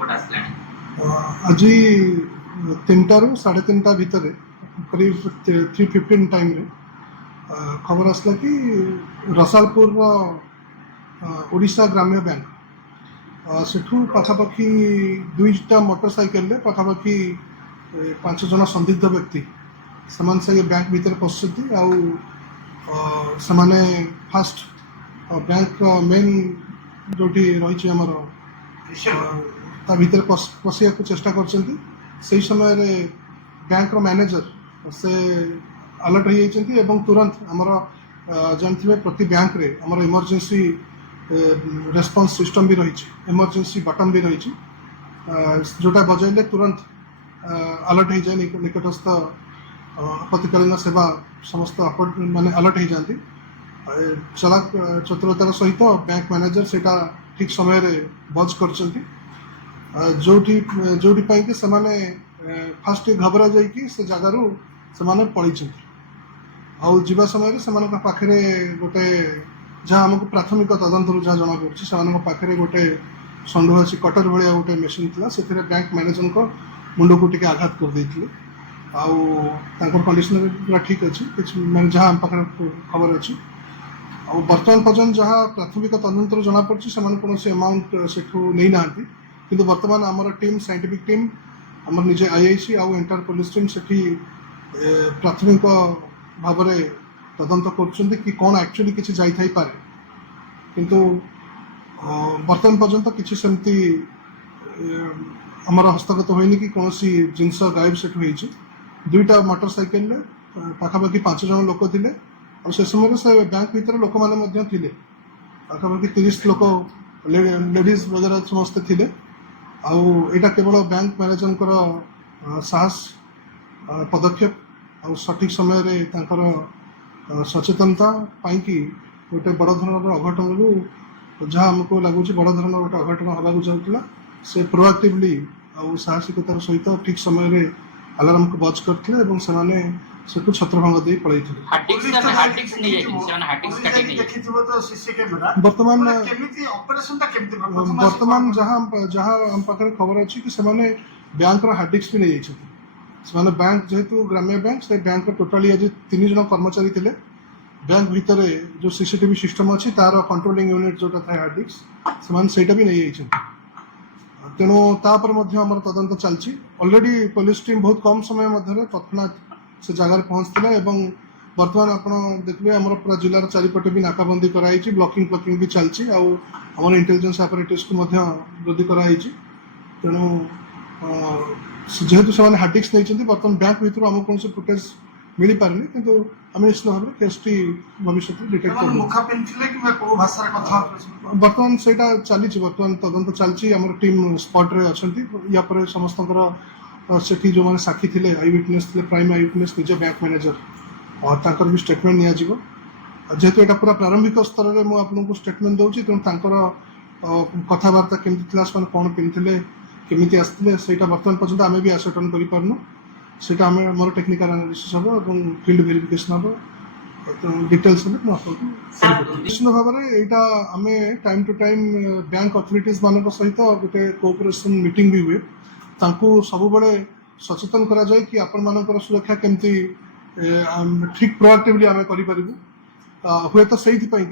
Report आसला आज 3टारू 3:30 भितर करीब 3:15 टाइम रे खबर आसला कि रसालपुर ओडिशा ग्राम्य बैंक सेठू पाखापाखि 2टा मोटरसाइकेल पाखापाखि 5 जन संदिग्ध व्यक्ति से बैंक भीतर पशुंट आने फास्ट बैंक मेन जो रही आमर भीतर पशिया को चेष्टा कर समय बैंक मैनेजर से अलर्ट हो जाती तुरंत आमर जानते प्रति बैंक रे आमर इमरजेंसी रेस्पॉन्स सिस्टम भी रही इमरजेंसी बटन भी रही जोटा बजाइले तुरंत अलर्ट हो जाए निकटस्थ आपत्तिकालीन सेवा समस्त माने अलर्ट हो जाती चलाक चतुरतार सहित बैंक मैनेजर से ठीक समय बज कर जोटी से माने फास्ट घबरा जाइए से जगार से पलि आउ जीवा समय से पाखे गोटे जहाँ आमको प्राथमिक तदंतर जहाँ जना पड़े पाखे गोटे षंढ अच्छी कटर भाया गोटे मेसीन था से बैंक मैनेजर को मुंड को टी आघात कर देते कंडीशन पूरा ठीक अच्छी जहाँ आम पाखे खबर अच्छी बर्तमान पर्यटन जहाँ प्राथमिक तदंतर जना पड़ी से कौन अमाउंट से नहीं ना कि बर्तमान आमर टीम साइंटिफिक टीम आम निजे आईआईसी आउ एंटायर पुलिस टीम से प्राथमिक भाव तदंत कर कि कौन एक्चुअली किसी जाई पारे किंतु बर्तमान पर्यंत किसी सेमती आमर हस्तगत होनी कि कौन जिनस गायब से 2टा मोटरसाइकेल पाखापाखि 5 जन लोक थे और से समय से बैंक भीतर लोक मैंने पाखापाखि 30 लोक लेडीज वगैरह समस्ते थे आईटा केवल बैंक मैनेजर साहस पदक्षेप और सठिक समय सचेतनता पाई गोटे बड़ धरण अघटन जहाँ आमको लगुच बड़ धरण गोटे अघटन हवाक जाऊला से प्रोएक्टिवली आउ साहसिकतार सहित ठीक समय अलार्म को बज करते छत्रभंग दे पड़े बर्तमान जहाँ आम पाखे खबर अच्छी कि बैंक हार्ड डिस्क भी नहीं जाइए बैंक जेहेतु ग्राम्य बैंक से बैंक टोटाली आज 3 जन कर्मचारी थे बैंक भितर जो सीसीटीवी सिस्टम अच्छी तार कंट्रोलिंग यूनिट जोटा था हार्ड डिस्क से भी नहीं जाइए तेणु तापर आम तदंत चलती ऑलरेडी पुलिस टीम बहुत कम समय मध्य तत्नाथ से जगार पहुँचता बर्तमान आप देखिए आम पूरा जिलार चारिपटे भी नाकाबंदी कराई ब्लॉकिंग फ्लॉकिंग भी चलती आम इंटेलिजेंस आपरेटस को वृद्धि कराई तेणु जेहेतु से हार्ड डिस्क नहीं बर्तमान बैंक भीतर आम कौन फुटेज मिल पारे कि आम निश्चित भाव में केसटी भविष्य डिटेक्ट बर्तमान से चली बर्तमान तदंत चलती आम टीम स्पॉट रे अच्छा या पर समस्त सेठी जो मैंने साक्षी थे आई विटनेस थे प्राइम आई विटनेस निज बैंक मैनेजर और भी स्टेटमेंट नियाजिबो जेहेतु यहाँ पूरा प्रारंभिक स्तर में मुझे स्टेटमेंट दूसरी तेणु कथबार्ता केमती कौन पिंधे केमी आसते से बर्तमान पर्यटन आम भी आसर्टन कर मोर टेक्निकल एनालिसिस हम और फील्ड वेरिफिकेशन हम डिटेल्स निश्चित भाव में यहाँ आम time to time bank authorities मान सहित गोटे कोऑपरेशन मीटिंग भी हुए सब बड़े सचेतन करा जाए कि आपण मानकर सुरक्षा केमती ठीक प्रोएक्टिवली आम करूँ हुए तो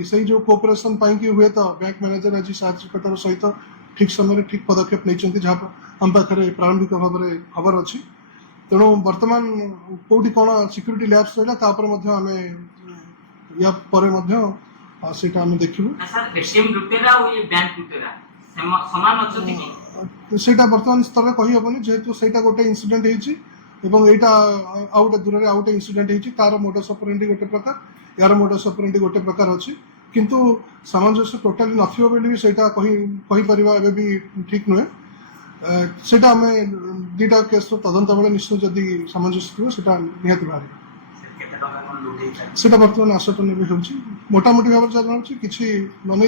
से जो कोऑपरेशन पाई हुए तो बैंक मैनेजर आज साहसिकतार सहित ठीक समय ठीक पदक्षेप नहीं जहाँ आम पाखे प्रारंभिक भाव में खबर अच्छी तेणु बर्तमान कौटी कौन सिक्यूरीटी लैब्स रहा आम या देखू से बर्तमान स्तर कही हेनी जेहेतु से गोटे इनसीडेंट होटा आउ गोटे दूर आउ गोटे इनसीडेंट होती तार मोडस ऑपरेंडी गोटे प्रकार यार मोडस ऑपरेंडी गोटे प्रकार अच्छी किंतु सामंजस्य टोटाली नहींपर भी ठीक नुहे से आम 2टा केस तदंत बेले निश्चित जदि सामंजस्य थी निहत बाहर से बर्तमान आसटन भी हो मोटामोटी भाव जहाँ जना कि मन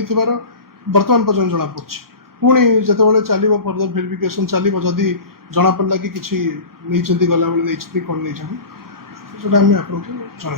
बर्तमान पर्यटन जना पड़ी पुणी जिते चलो फर्दर वेरिफिकेशन चलो जदि जना पड़ा कि किसी नहीं गला बेले नहीं कौन नहीं आपको जन।